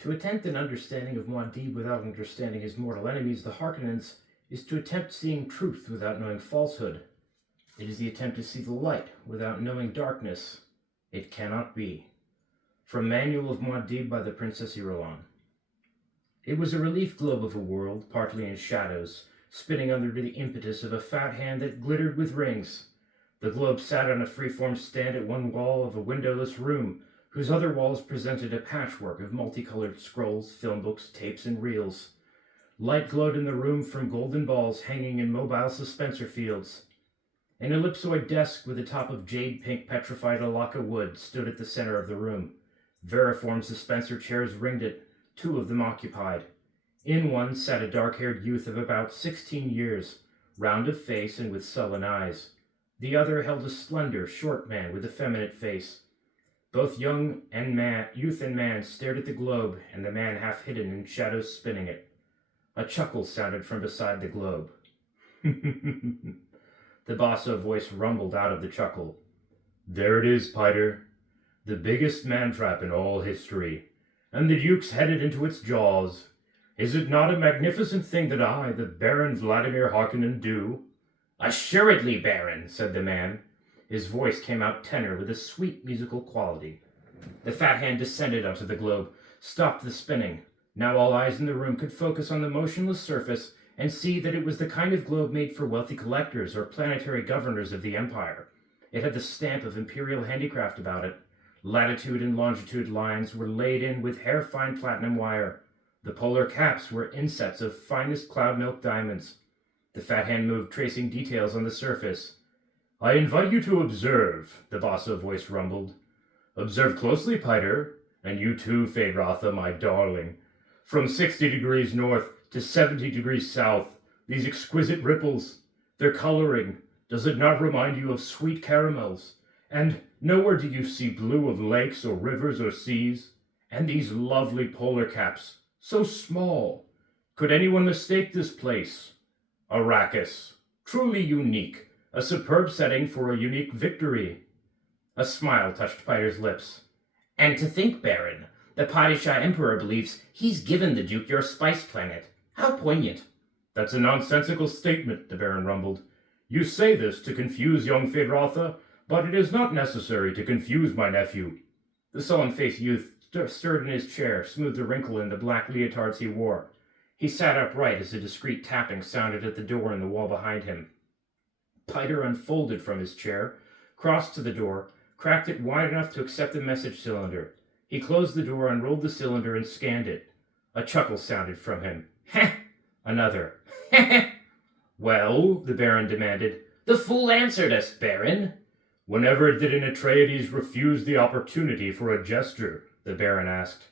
To attempt an understanding of Muad'Dib without understanding his mortal enemies, the Harkonnens, is to attempt seeing truth without knowing falsehood. It is the attempt to see the light without knowing darkness. It cannot be. From Manual of Muad'Dib by the Princess Irulan. It was a relief globe of a world, partly in shadows, spinning under the impetus of a fat hand that glittered with rings. The globe sat on a free-form stand at one wall of a windowless room, whose other walls presented a patchwork of multicolored scrolls, film books, tapes, and reels. Light glowed in the room from golden balls hanging in mobile suspensor fields. An ellipsoid desk with a top of jade-pink petrified alaka wood stood at the center of the room. Veriform suspensor chairs ringed it, 2 of them occupied. In one sat a dark-haired youth of about 16 years, round of face and with sullen eyes. The other held a slender, short man with effeminate face. Both youth and man stared at the globe, and the man half hidden in shadows spinning it. A chuckle sounded from beside the globe. The basso voice rumbled out of the chuckle. "There it is, Piter. The biggest man-trap in all history, and the Duke's headed into its jaws. Is it not a magnificent thing that I, the Baron Vladimir Harkonnen, do?" "Assuredly, Baron," said the man. His voice came out tenor with a sweet musical quality. The fat hand descended onto the globe, stopped the spinning. Now all eyes in the room could focus on the motionless surface and see that it was the kind of globe made for wealthy collectors or planetary governors of the Empire. It had the stamp of imperial handicraft about it. Latitude and longitude lines were laid in with hair-fine platinum wire. The polar caps were insets of finest cloud-milk diamonds. The fat hand moved, tracing details on the surface. "I invite you to observe," the basso voice rumbled. "Observe closely, Piter, and you too, Feyd-Rautha, my darling. From 60 degrees north to 70 degrees south, these exquisite ripples, their coloring, does it not remind you of sweet caramels? And nowhere do you see blue of lakes or rivers or seas? And these lovely polar caps, so small. Could anyone mistake this place? Arrakis, truly unique. A superb setting for a unique victory." A smile touched Piter's lips. "And to think, Baron, the Padishah Emperor believes he's given the Duke your spice planet. How poignant." "That's a nonsensical statement," the Baron rumbled. "You say this to confuse young Feyd-Rautha, but it is not necessary to confuse my nephew." The sullen-faced youth stirred in his chair, smoothed a wrinkle in the black leotards he wore. He sat upright as a discreet tapping sounded at the door in the wall behind him. Piter unfolded from his chair, crossed to the door, cracked it wide enough to accept the message cylinder. He closed the door, unrolled the cylinder, and scanned it. A chuckle sounded from him. "Heh!" Another. "Heh! Well?" the Baron demanded. "The fool answered us, Baron." "Whenever did an Atreides refuse the opportunity for a gesture?" the Baron asked.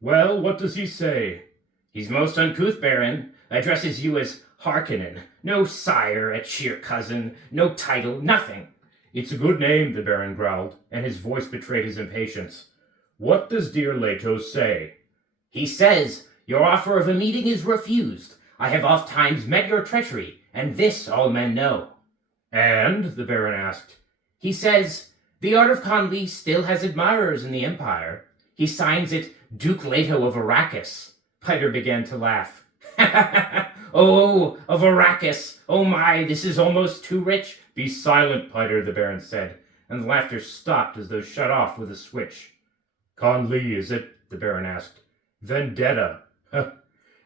"Well, what does he say?" "He's most uncouth, Baron. Addresses you as Harkonnen. No sire, a sheer cousin, no title, nothing." "It's a good name," the Baron growled, and his voice betrayed his impatience. "What does dear Leto say?" "He says, your offer of a meeting is refused. I have oft times met your treachery, and this all men know." "And?" the Baron asked. "He says, the art of Conley still has admirers in the Empire. He signs it Duke Leto of Arrakis." Piter began to laugh. "Oh, of Arrakis! Oh my, this is almost too rich." "Be silent, Piter," the Baron said, and the laughter stopped as though shut off with a switch. "Conley, is it?" the Baron asked. "Vendetta.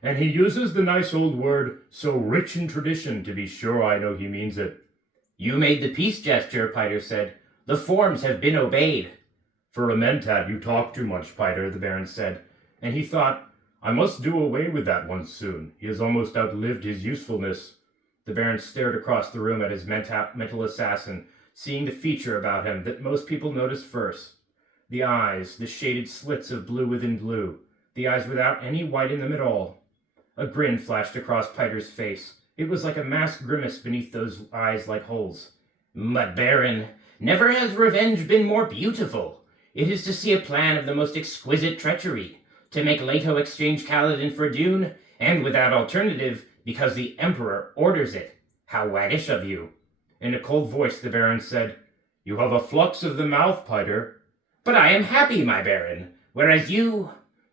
And he uses the nice old word, so rich in tradition, to be sure I know he means it." "You made the peace gesture," Piter said. "The forms have been obeyed." "For a mentat, you talk too much, Piter," the Baron said, and he thought, "I must do away with that one soon. He has almost outlived his usefulness." The Baron stared across the room at his mental assassin, seeing the feature about him that most people noticed first. The eyes, the shaded slits of blue within blue, the eyes without any white in them at all. A grin flashed across Piter's face. It was like a masked grimace beneath those eyes like holes. "But, Baron, never has revenge been more beautiful. It is to see a plan of the most exquisite treachery, to make Leto exchange Kaladin for Dune, and without alternative, because the Emperor orders it. How waggish of you." In a cold voice the Baron said, "You have a flux of the mouth, Piter." "But I am happy, my Baron, whereas you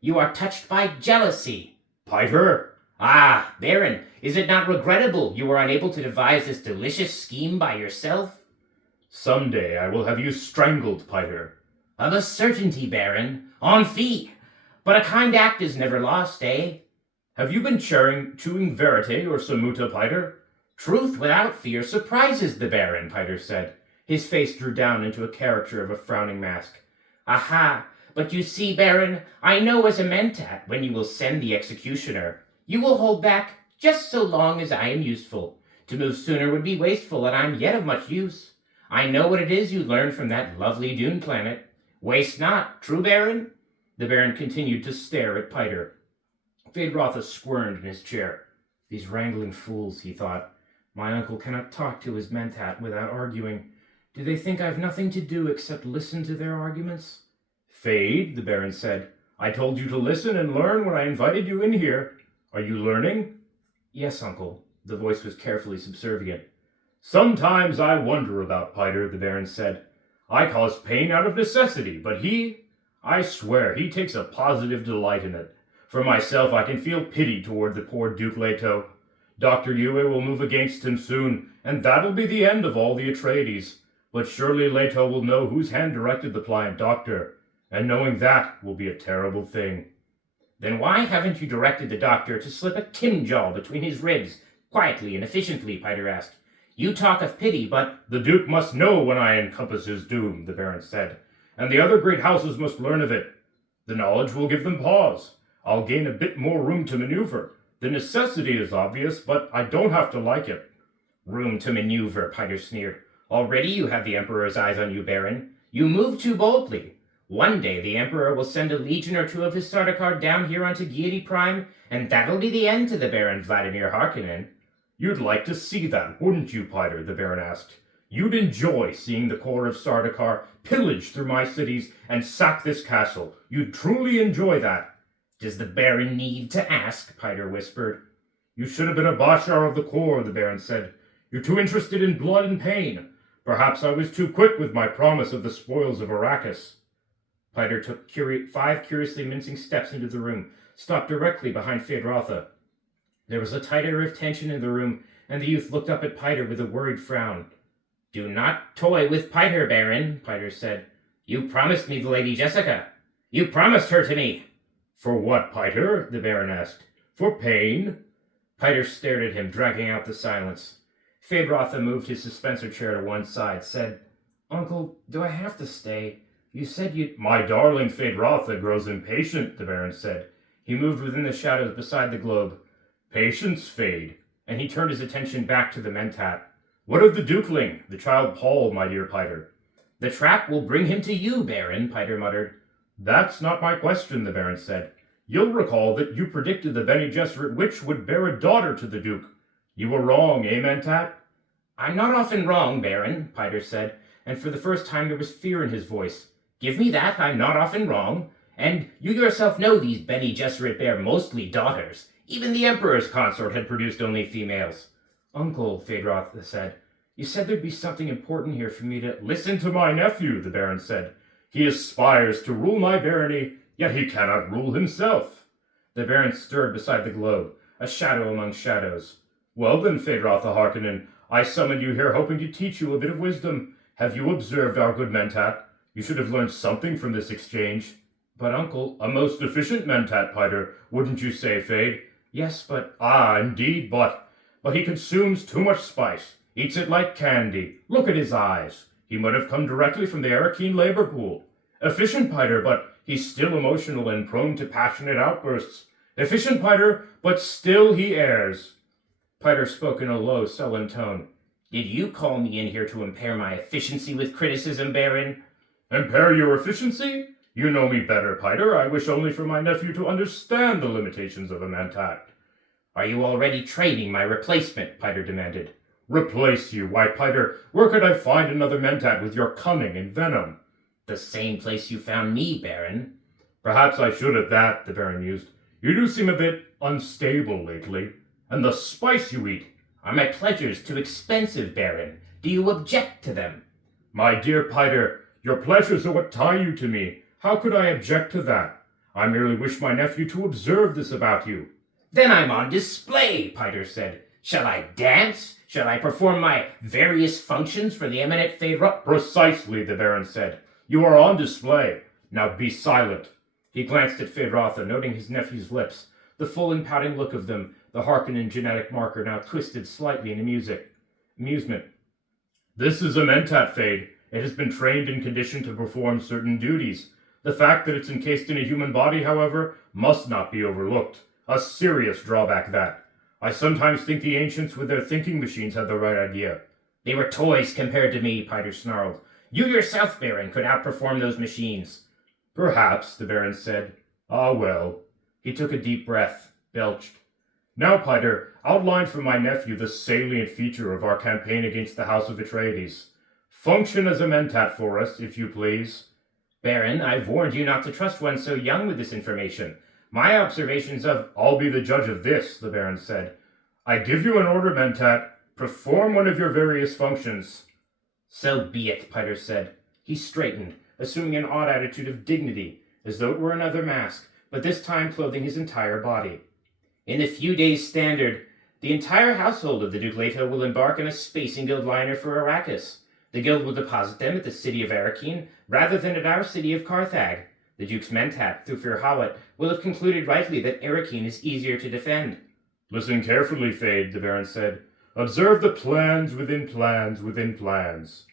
You are touched by jealousy. Piter! Ah, Baron, is it not regrettable you were unable to devise this delicious scheme by yourself? Someday I will have you strangled, Piter. Of a certainty, Baron, en fie. But a kind act is never lost, eh? Have you been chewing verite or samuta, Piter? Truth without fear surprises the Baron, Piter said. His face drew down into a caricature of a frowning mask. Aha! But you see, Baron, I know as a mentat when you will send the executioner. You will hold back just so long as I am useful. To move sooner would be wasteful, and I'm yet of much use. I know what it is you learned from that lovely Dune planet. Waste not, true, Baron? The Baron continued to stare at Piter. Feyd-Rautha squirmed in his chair. These wrangling fools, he thought. My uncle cannot talk to his mentat without arguing. Do they think I've nothing to do except listen to their arguments? Feyd, the Baron said, I told you to listen and learn when I invited you in here. Are you learning? Yes, uncle. The voice was carefully subservient. Sometimes I wonder about Piter, the Baron said. I cause pain out of necessity, but I swear, he takes a positive delight in it. For myself, I can feel pity toward the poor Duke Leto. Dr. Yue will move against him soon, and that'll be the end of all the Atreides. But surely Leto will know whose hand directed the pliant doctor, and knowing that will be a terrible thing. Then why haven't you directed the doctor to slip a Timjaw between his ribs, quietly and efficiently? Piter asked. You talk of pity, but... The Duke must know when I encompass his doom, the Baron said, and the other great houses must learn of it. The knowledge will give them pause. I'll gain a bit more room to maneuver. The necessity is obvious, but I don't have to like it. Room to maneuver, Piter sneered. Already you have the Emperor's eyes on you, Baron. You move too boldly. One day the Emperor will send a legion or two of his Sardaukar down here onto Giedi Prime, and that'll be the end to the Baron Vladimir Harkonnen. You'd like to see that, wouldn't you, Piter? The Baron asked. You'd enjoy seeing the corps of Sardaukar pillage through my cities and sack this castle. You'd truly enjoy that. Does the Baron need to ask? Piter whispered. You should have been a Bashar of the corps, the Baron said. You're too interested in blood and pain. Perhaps I was too quick with my promise of the spoils of Arrakis. Piter took 5 curiously mincing steps into the room, stopped directly behind Feyd-Rautha. There was a tight air of tension in the room, and the youth looked up at Piter with a worried frown. Do not toy with Piter, Baron, Piter said. You promised me the Lady Jessica. You promised her to me. For what, Piter? The Baron asked. For pain? Piter stared at him, dragging out the silence. Feyd-Rautha moved his suspensor chair to one side, said, Uncle, do I have to stay? You said you'd... My darling Feyd-Rautha grows impatient, the Baron said. He moved within the shadows beside the globe. Patience, Feyd. And he turned his attention back to the mentat. What of the Dukeling, the child Paul, my dear Piter? The trap will bring him to you, Baron, Piter muttered. That's not my question, the Baron said. You'll recall that you predicted the Bene Gesserit witch would bear a daughter to the Duke. You were wrong, eh, mentat? I'm not often wrong, Baron, Piter said, and for the first time there was fear in his voice. Give me that, I'm not often wrong. And you yourself know these Bene Gesserit bear mostly daughters. Even the Emperor's consort had produced only females. Uncle, Feyd-Rautha said, you said there'd be something important here for me to... Listen to my nephew, the Baron said. He aspires to rule my barony, yet he cannot rule himself. The Baron stirred beside the globe, a shadow among shadows. Well then, Feyd-Rautha Harkonnen, I summoned you here hoping to teach you a bit of wisdom. Have you observed our good mentat? You should have learned something from this exchange. But, Uncle, a most efficient mentat, Piter, wouldn't you say, Feyd? Yes, but... Ah, indeed, but he consumes too much spice, eats it like candy. Look at his eyes. He might have come directly from the Arakeen labor pool. Efficient, Piter, but he's still emotional and prone to passionate outbursts. Efficient, Piter, but still he errs. Piter spoke in a low, sullen tone. Did you call me in here to impair my efficiency with criticism, Baron? Impair your efficiency? You know me better, Piter. I wish only for my nephew to understand the limitations of a mentat. Are you already training my replacement? Piter demanded. Replace you? Why, Piter, where could I find another mentat with your cunning and venom? The same place you found me, Baron. Perhaps I should at that, the Baron mused. You do seem a bit unstable lately. And the spice you eat. Are my pleasures too expensive, Baron? Do you object to them? My dear Piter, your pleasures are what tie you to me. How could I object to that? I merely wish my nephew to observe this about you. Then I'm on display, Piter said. Shall I dance? Shall I perform my various functions for the eminent Phaedra? Precisely, the Baron said. You are on display. Now be silent. He glanced at Phaedrotha, noting his nephew's lips, the full and pouting look of them, the Harkonnen genetic marker now twisted slightly in amusement. This is a mentat, Phade. It has been trained and conditioned to perform certain duties. The fact that it's encased in a human body, however, must not be overlooked. A serious drawback, that. I sometimes think the ancients with their thinking machines had the right idea. They were toys compared to me, Piter snarled. You yourself, Baron, could outperform those machines. Perhaps, the Baron said. Ah, well. He took a deep breath, belched. Now, Piter, outline for my nephew the salient feature of our campaign against the House of Atreides. Function as a mentat for us, if you please. Baron, I've warned you not to trust one so young with this information. My observations of... I'll be the judge of this, the Baron said. I give you an order, mentat. Perform one of your various functions. So be it, Piter said. He straightened, assuming an odd attitude of dignity, as though it were another mask, but this time clothing his entire body. In the few days standard, the entire household of the Duke Leto will embark on a Spacing Guild liner for Arrakis. The Guild will deposit them at the city of Arakeen, rather than at our city of Carthag. The Duke's mentat, Thufir Hawat, will have concluded rightly that Arakeen is easier to defend. Listen carefully, Phade, the Baron said. Observe the plans within plans within plans.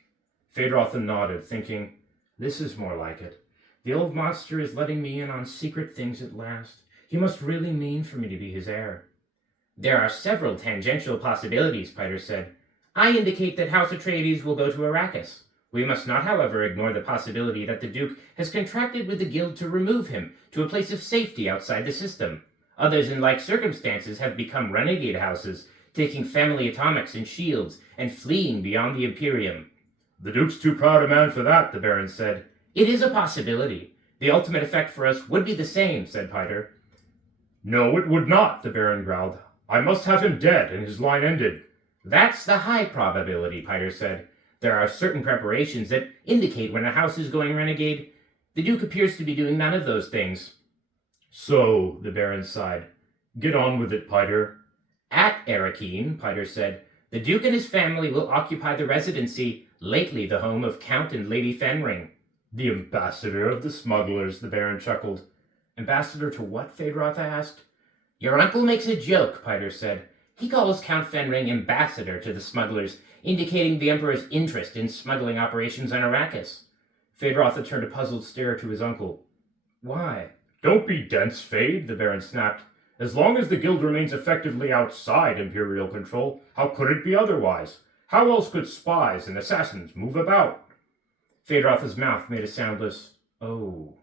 Phaedrotha nodded, thinking, this is more like it. The old monster is letting me in on secret things at last. He must really mean for me to be his heir. There are several tangential possibilities, Piter said. I indicate that House Atreides will go to Arrakis. We must not, however, ignore the possibility that the Duke has contracted with the Guild to remove him to a place of safety outside the system. Others in like circumstances have become renegade houses, taking family atomics and shields, and fleeing beyond the Imperium. The Duke's too proud a man for that, the Baron said. It is a possibility. The ultimate effect for us would be the same, said Piter. No, it would not, the Baron growled. I must have him dead, and his line ended. That's the high probability, Piter said. There are certain preparations that indicate when a house is going renegade. The Duke appears to be doing none of those things. So, the Baron sighed. Get on with it, Piter. At Arakeen, Piter said, the Duke and his family will occupy the residency, lately the home of Count and Lady Fenring. The ambassador of the smugglers, the Baron chuckled. Ambassador to what? Phaedrotha asked. Your uncle makes a joke, Piter said. He calls Count Fenring ambassador to the smugglers, indicating the Emperor's interest in smuggling operations on Arrakis. Phaedrotha turned a puzzled stare to his uncle. Why? Don't be dense, Phade, the Baron snapped. As long as the Guild remains effectively outside Imperial control, how could it be otherwise? How else could spies and assassins move about? Phaedrotha's mouth made a soundless, oh.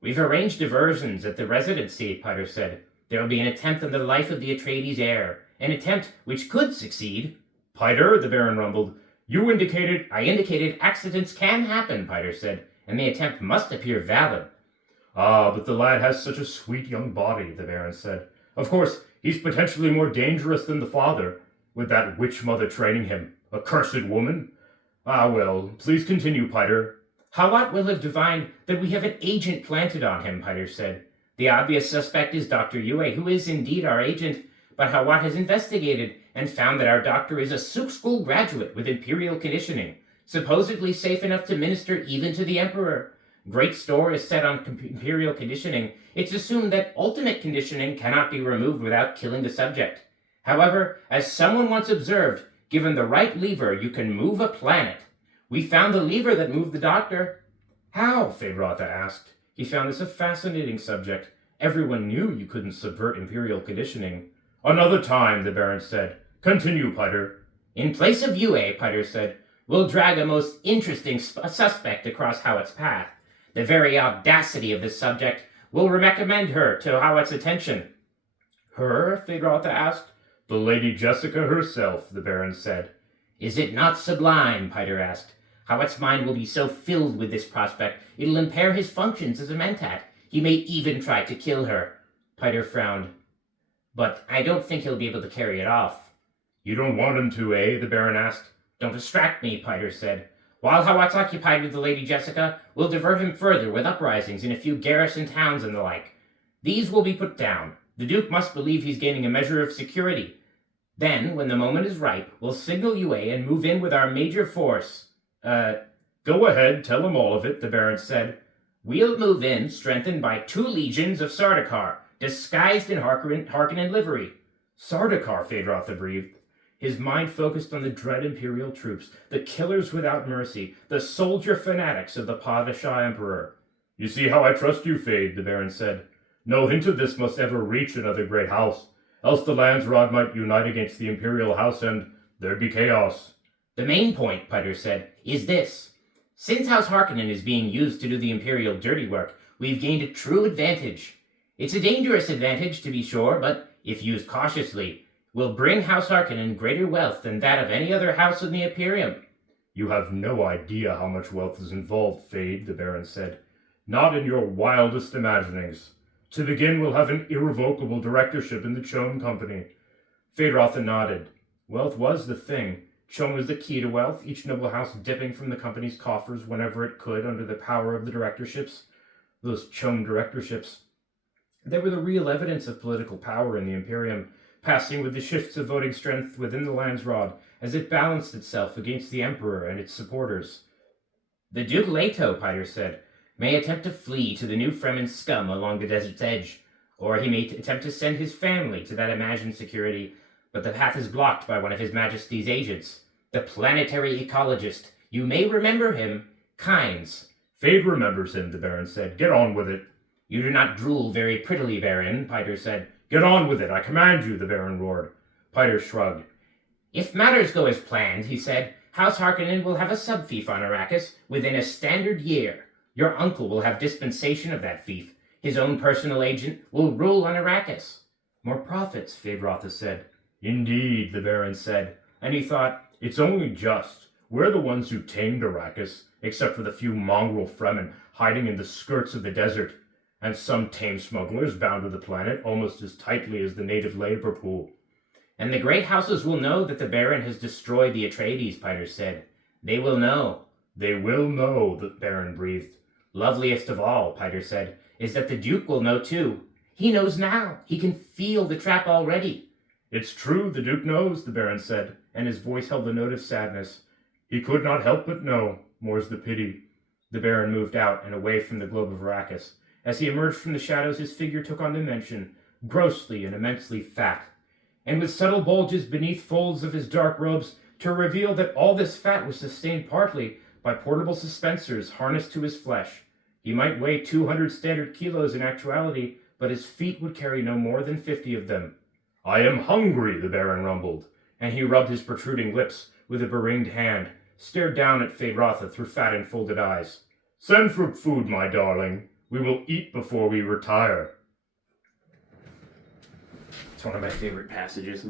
We've arranged diversions at the residency, Piter said. There will be an attempt on the life of the Atreides heir. An attempt which could succeed. Piter, the Baron rumbled. I indicated accidents can happen, Piter said, and the attempt must appear valid. Ah, but the lad has such a sweet young body, the Baron said. Of course, he's potentially more dangerous than the father, with that witch mother training him. A cursed woman. Ah, well, please continue, Piter. Hawat will have divined that we have an agent planted on him, Piter said. The obvious suspect is Dr. Yue, who is indeed our agent, but Hawat has investigated and found that our doctor is a Suk School graduate with Imperial conditioning, supposedly safe enough to minister even to the Emperor. Great store is set on Imperial conditioning. It's assumed that ultimate conditioning cannot be removed without killing the subject. However, as someone once observed, given the right lever, you can move a planet. We found the lever that moved the doctor. How? Phaedrotha asked. He found this a fascinating subject. Everyone knew you couldn't subvert Imperial conditioning. Another time, the Baron said. Continue, Piter. In place of Yue, Piter said, we'll drag a most interesting suspect across Hawat's path. The very audacity of this subject will recommend her to Hawat's attention. Her? Phaedrotha asked. The Lady Jessica herself, the Baron said. Is it not sublime? Piter asked. Hawat's mind will be so filled with this prospect, it'll impair his functions as a mentat. He may even try to kill her. Piter frowned. But I don't think he'll be able to carry it off. You don't want him to, eh? The Baron asked. Don't distract me, Piter said. While Hawat's occupied with the Lady Jessica, we'll divert him further with uprisings in a few garrison towns and the like. These will be put down. The Duke must believe he's gaining a measure of security. Then, when the moment is ripe, we'll signal UA and move in with our major force. Go ahead, tell him all of it, the Baron said. We'll move in, strengthened by 2 legions of Sardaukar, disguised in Harkonnen livery. Sardaukar, Phaedrotha breathed. His mind focused on the dread Imperial troops, the killers without mercy, the soldier fanatics of the Padishah Emperor. You see how I trust you, Phade, the Baron said. No hint of this must ever reach another great house, else the Landsrod might unite against the Imperial House and there'd be chaos. The main point, Piter said, is this. Since House Harkonnen is being used to do the Imperial dirty work, we've gained a true advantage. It's a dangerous advantage, to be sure, but if used cautiously, will bring House Harkonnen greater wealth than that of any other house in the Imperium. You have no idea how much wealth is involved, Phade, the Baron said. Not in your wildest imaginings. To begin, we'll have an irrevocable directorship in the Chone Company. Phaedrotha nodded. Wealth was the thing. Chone was the key to wealth, each noble house dipping from the company's coffers whenever it could under the power of the directorships. Those Chone directorships. They were the real evidence of political power in the Imperium, passing with the shifts of voting strength within the Landsrod as it balanced itself against the Emperor and its supporters. The Duke Leto, Piter said, may attempt to flee to the new Fremen scum along the desert's edge, or he may attempt to send his family to that imagined security, but the path is blocked by one of His Majesty's agents, the planetary ecologist. You may remember him, Kynes. Phade remembers him, the Baron said. Get on with it. You do not drool very prettily, Baron, Piter said. Get on with it, I command you, the Baron roared. Piter shrugged. If matters go as planned, he said, House Harkonnen will have a subfief on Arrakis within a standard year. Your uncle will have dispensation of that fief. His own personal agent will rule on Arrakis. More profits, Phaedrotha said. Indeed, the Baron said, and he thought, it's only just. We're the ones who tamed Arrakis, except for the few mongrel Fremen hiding in the skirts of the desert, and some tame smugglers bound to the planet almost as tightly as the native labor pool. And the great houses will know that the Baron has destroyed the Atreides, Piter said. They will know. They will know, the Baron breathed. Loveliest of all, Piter said, is that the Duke will know too. He knows now. He can feel the trap already. It's true, the Duke knows, the Baron said, and his voice held a note of sadness. He could not help but know, more's the pity. The Baron moved out and away from the globe of Arrakis. As he emerged from the shadows, his figure took on dimension, grossly and immensely fat, and with subtle bulges beneath folds of his dark robes to reveal that all this fat was sustained partly by portable suspensors harnessed to his flesh. He might weigh 200 standard kilos in actuality, but his feet would carry no more than 50 of them. I am hungry, the Baron rumbled, and he rubbed his protruding lips with a beringed hand, stared down at Phaedrotha through fat and folded eyes. Send for food, my darling. We will eat before we retire. It's one of my favorite passages.